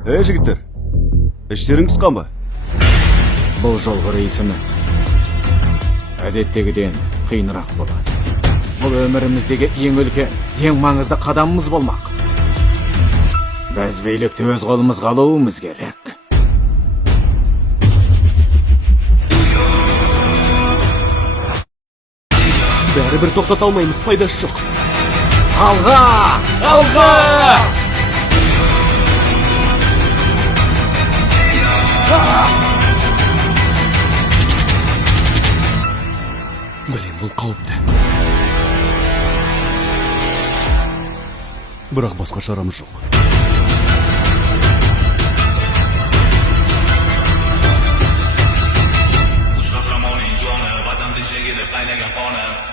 Жігіттер, іштерің пысқан ба? Бұл жолғы рейсіміз әдеттегіден қиынырақ болады. Бұл өміріміздегі ең үлкен, ең маңызды қадамымыз болмақ. Біз билікті өз қолымызға алуымыз керек. Бәрібір тоқтата алмаймыз, пайдасы жоқ. Алға! Алға! Білем, бұл қауіпті. Бірақ басқа шарамыз жоқ. Uch qahramon ijoni, vatan tinchligida qaynagan qoni.